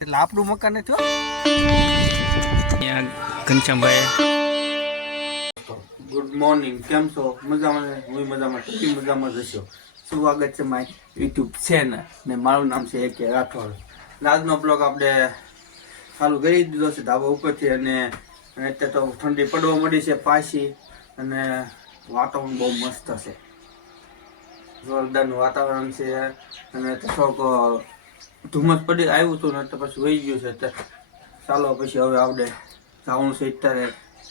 એટલે આપણું મકાન નથી ત્યાં અહીંયા ઘનશ્યામભાઈ ગુડ મોર્નિંગ કેમ છો? મજામાં હું મજામાં તમે મજામાં જશો સ્વાગત છે મારી યુટ્યુબ ચેનલ ને મારું નામ છે એ કે રાઠોડ. ને આજનો બ્લોગ આપણે ચાલુ કરી દીધો છે ધાબા ઉપરથી અને અને અત્યારે તો ઠંડી પડવા મળી છે પાછી અને વાતાવરણ બહુ મસ્ત છે. જોરદારનું વાતાવરણ છે અને થોડોક ધુમ્મસ પડી આવ્યું હતું ને તો પછી વહી ગયું છે. અત્યારે ચાલો પછી હવે આપણે જવાનું છે અત્યારે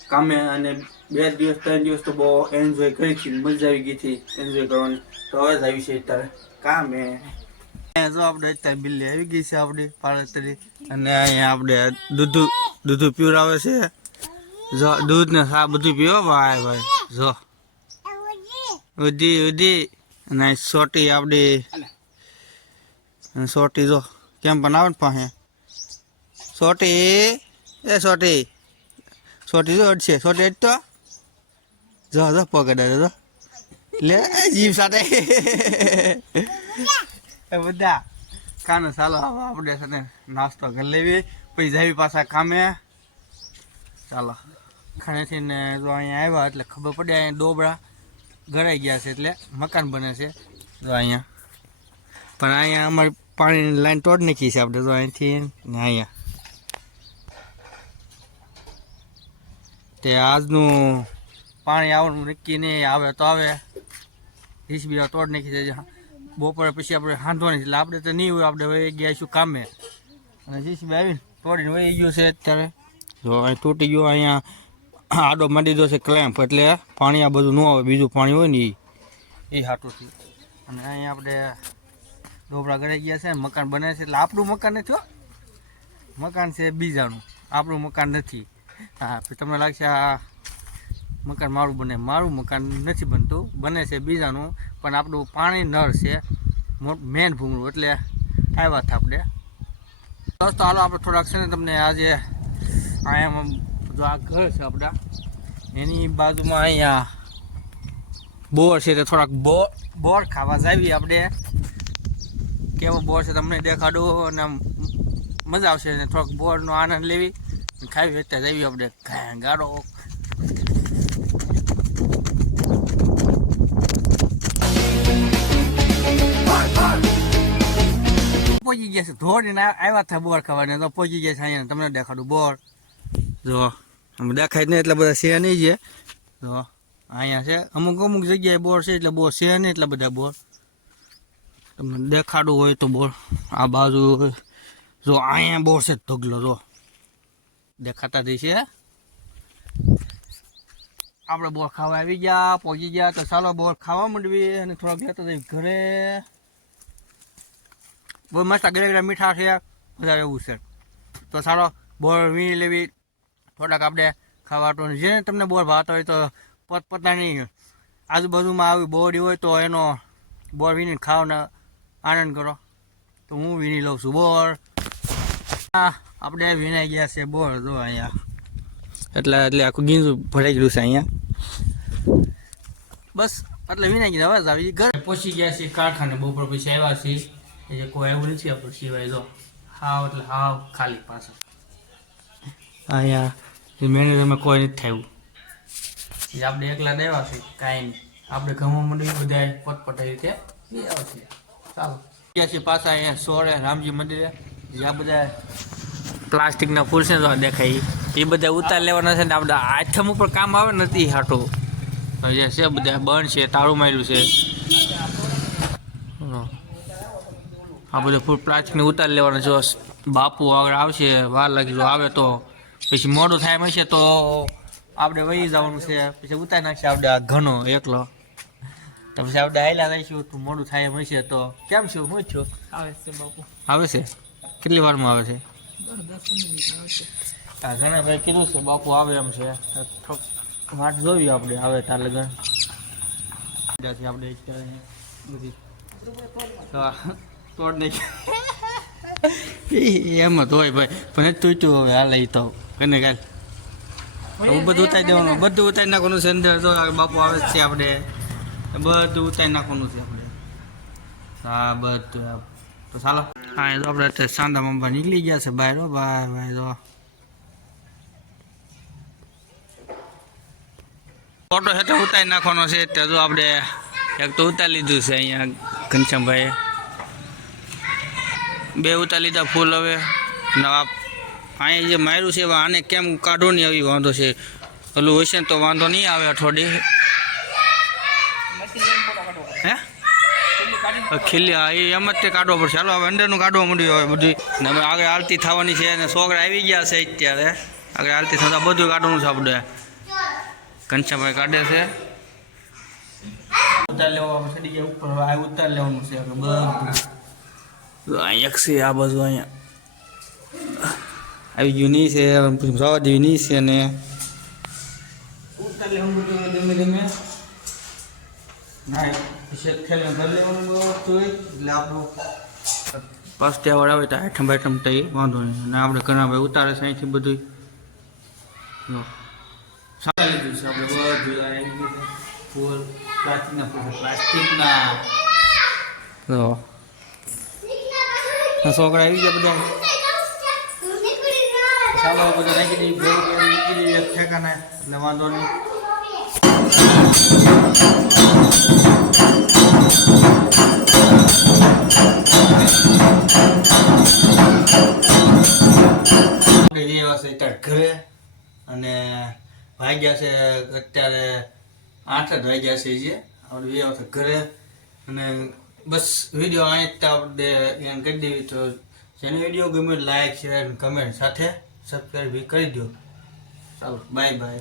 કામે અને બે દિવસ, ત્રણ દિવસ તો બહુ એન્જોય કરી હતી મજા આવી ગઈ હતી એન્જોય કરવાની. તો હવે જ આવી છે અત્યારે કામે. જો આપણે અત્યારે બિલ્લી આવી ગઈ છે આપણી પાળતરી અને અહીંયા આપણે દૂધ દૂધ પીવડાવે છે. જો દૂધ ને સા બધું પીવો ભાઈ ભાઈ. જો. ઉધી ઉધી. અને સોટી આપણી અને સોટી જો કેમ આવે ને પાસે સોટી, એ સોટી. સોટી જો અડશે. સોટી અડતો? જો જો પગડે જો લે, જીભ સાથે. એ બધા, કાનો ચાલો આપણે સાથે નાસ્તો કરી લેવી. પછી જાવી પાછા કામે. ચાલો. ખાણેથી ને જો અહીંયા આવ્યા એટલે ખબર પડે, અહીંયા ડોબરા ગળાઈ ગયા છે એટલે મકાન બને છે. જો અહીંયા. પણ અહીંયા અમારી પાણીની લાઈન તોડ નાખી છે આપણે તો અહીંથી ને અહીંયા. તે આજનું પાણી આવવાનું નક્કી નહીં, આવે તો આવે. વીસ બીજા તોડ નાખી છે. બપોરે પછી આપણે હાંધવાની એટલે આપણે તો નહીં હોય, આપણે વહી ગયા છું કામે. અને જીસીબી આવીને તોડીને વહી ગયું છે અત્યારે. જો અહીં તૂટી ગયો, અહીંયા આડો માંડી દો છે ક્લેમ્પ, એટલે પાણી આ બધું ન આવે. બીજું પાણી હોય ને એ હાટું અને અહીંયા આપણે ડોબરા ગળાઈ ગયા છે મકાન બને છે. એટલે આપણું મકાન નથી હો. મકાન છે બીજાનું. આપણું મકાન નથી. હા તમને લાગશે આ મકાન મારું બને. મારું મકાન નથી બનતું. બને છે બીજાનું. પણ આપણું પાણી નળ છે. મેન ભૂંગળું. એટલે આવ્યા હતા આપણે. દોસ્તો, હાલો આપણે થોડાક છે ને તમને આજે અહીંયા જો આ ઘર છે આપણા. એની બાજુમાં અહીંયા બોર છે તો થોડાક બોર બોર ખાવા જાવી આપણે. કેવો બોર છે તમને દેખાડું અને આમ મજા આવશે અને થોડોક બોરનો આનંદ લેવી. ખાવી અત્યારે જઈએ આપણે ગાળો પહોંચી ગયા છે. આ- આવ્યા હતા બોર ખાવાને, તો પહોંચી ગયા છે અહીંયા. તમને દેખાડું બોર જો દેખાય નહીં એટલા બધા છે નહીં છે જો, અહીંયા છે. અમુક અમુક જગ્યાએ બોર છે, એટલે બોર છે નહીં એટલા બધા બોર તમને દેખાડવું હોય તો બોર આ બાજુ જો અહીંયા બોર છે ઢગલો, જો. દેખાતા છે આપણે બોર ખાવા આવી ગયા, પહોંચી ગયા. તો ચાલો બોર ખાવા માંડવી અને થોડાક લેતા જઈએ ઘરે. બહુ મસ્ત ગરે ગરે મીઠા છે. બધા એવું છે. તો ચાલો બોર વીણી લેવી. થોડાક આપણે ખાવાટું જેને તમને બોર ભાવતા હોય તો પોતપોતાની આજુબાજુમાં આવી બોરી હોય તો એનો બોર વીણીને ખાવાનો. આનંદ કરો. તો હું વીણી લઉં છું. બોર આપણે વીણાઈ ગયા છે. બોર જો અહીંયા. એટલે એટલે આખું ગીંજું ભરાઈ ગયું છે અહીંયા. બસ, એટલે વીણાઈ ગયા બસ આવી. ઘરે પહોંચી ગયા છે કારખાને બપોર પછી આવ્યા છીએ. એ કોઈ આવ્યું નથી આપણે સિવાય, જો. હાવ, એટલે હાવ ખાલી પાછળ. અહીંયા મેનેજરમાં કોઈ નથી થયું. આપણે એકલા દેવા છે કાંઈ નહીં. આપણે ગમવા મંડળી બધા પોતપોતા રીતે બે આવશે ચાલો. અહીંયા સોળે રામજી મંદિરે. જ્યાં બધા પ્લાસ્ટિકના ફૂલ છે તો દેખાય એ બધા ઉતાર લેવાના છે ને આપણે આથમ ઉપર કામ આવે નથી હાટું. જે છે બધા બંધ છે, તાળું માર્યું છે. આ બધું ફૂલ પ્લાસ્ટિકને ઉતાર લેવાના જો બાપુ આગળ આવશે, વાર લાગી જો આવે તો. પછી મોડું થાય હશે તો આપણે વહી જવાનું છે. પછી ઉતારી નાખશે આપણે આ ઘણો એકલો. તો પછી આપણે હાલ્યા રહીશું તો મોડું થાય એમ હશે તો. કેમ છો? હું છો. આવે છે બાપુ. આવે છે? કેટલી વારમાં આવે છે? હા ઘણા ભાઈ કીધું છે બાપુ આવે એમ છે. વાટ જોવી આપણે આવે તાર લગન. આપણે બધી. તોડ નાખી. એમ જ હોય ભાઈ. પણ એ તૂટ્યું હવે હાલ એ તો. કને કાલ? બધું ઉતારી દેવાનું. બધું ઉતારી નાખવાનું છે અંદર. તો બાપુ આવે છે આપણે. બધું ઉતારી નાખવાનું છે આપણે. હા, બધું તો ચાલો. હા, એ તો આપણે અત્યારે સાંદા મંબા નીકળી ગયા છે બહાર બહાર, ભાઈ તો ફોટો હેઠે ઉતારી નાખવાનો છે, તે તો આપણે એક તો ઉતારી લીધું છે અહીંયા ઘનશ્યામભાઈએ. બે ઉતારી લીધા ફૂલ હવે. નવા અહીંયા જે માર્યું છે, આને કેમ કાઢો નહીં, આવી વાંધો છે. પેલું હોય છે ને તો વાંધો નહીં આવે અઠવાડિયે. ખીલી હા એ એમ જ તે કાઢવો પડશે. ચાલો હવે અંદરનું કાઢવા માંડ્યું હવે બધું. ને હવે આગળ આરતી થવાની છે અને છોકરા આવી ગયા છે અત્યારે. આગળ આરતી થતા બધું કાઢવાનું છે આપણે. કંચાભાઈ કાઢે છે. ઉતાર લેવા ચડી લેવાનું છે આપણે બધું. અહીંયા છે, આ બાજુ અહીંયા. આવી ગયું નહીં છે જવા નહીં છે અને ઉતાર લેવાનું ધીમે ધીમે ના પછી ખેલ લેવાનું બહુ હોય એટલે આપણું પાસ તહેવાર આવે તો આઠમ બાઠમ એ વાંધો નહીં. અને આપણે ઘણા ભાઈ ઉતારે છે અહીંથી બધું સારા લીધું છે આપણે બધું આવી ફૂલ પ્લાસ્ટિકના ફૂલ પ્લાસ્ટિકના. છોકરા આવી ગયા બધા. ચાલો બધા નાખી દઈએ ભેગું મૂકી દઈએ ઠેકાને એટલે વાંધો નહીં. અને વાગ્યા છે અત્યારે આઠ જ વાગ્યા છે જે. આપણે બે વખત ઘરે. અને બસ વીડિયો અહીં આપણે એમ કરી દેવી. તો જેને વીડિયો ગમે લાઈક શેર કમેન્ટ સાથે સબસ્ક્રાઈબ કરી દો. ચાલો બાય બાય